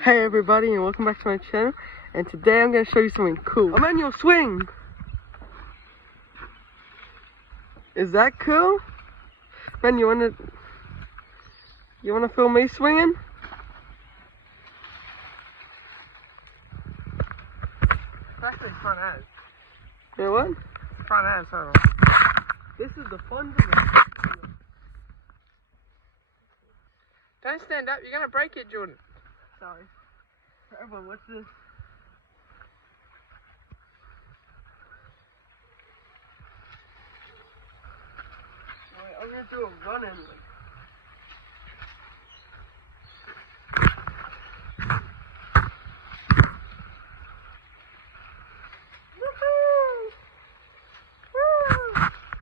Hey everybody, and welcome back to my channel. And today I'm going to show you something cool. A manual swing! Is that cool? Ben, you wanna film me swinging? It's actually front end. Yeah, what? Front end, so. This is the fun thing. Don't stand up, you're gonna break it, Jordan. Sorry. Everyone, what's this? Alright, I'm gonna do a run-in.